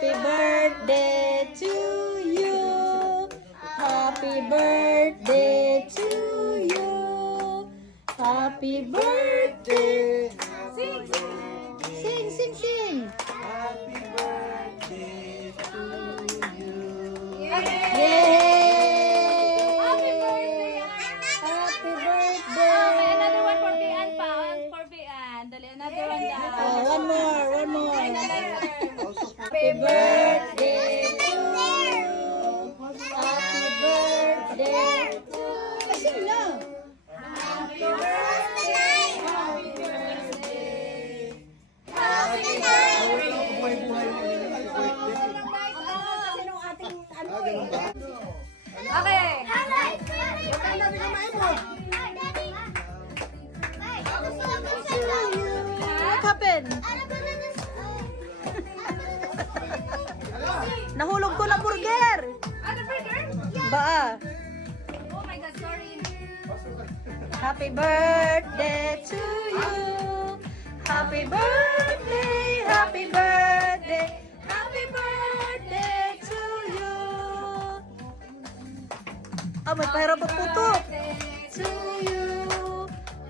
Happy birthday to you. Happy birthday to you. Happy birthday. Sing, sing, sing, sing. Happy birthday to you. Yay! Happy birthday! Happy birthday! Okay, another one for Bian pa. For Bian. Dali, another one down. Oh, one more, one more. Happy birthday to you. Happy birthday to you. Kasi na. Happy birthday! Happy birthday! Happy Okay. What happened? Nahulog ko ng burger. Ano burger? Ba? Oh my God, sorry. Happy birthday to you. Happy birthday, happy birthday, happy birthday to you. Ah, may pera pa putok. To you.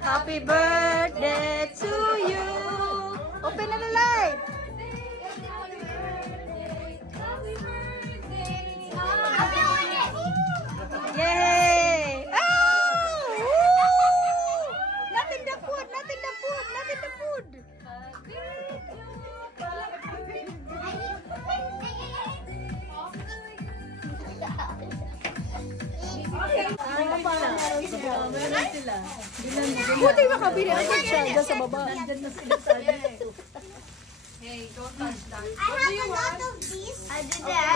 Happy birthday to you. Open na the light. Yay! Oh! Woo! Nothing the food, nothing the food, nothing the food. Meron sila. Buti makabili agad siya dyan sa baba. Nandyan na sila sa Hey, don't touch that. I have a lot of these. I did that.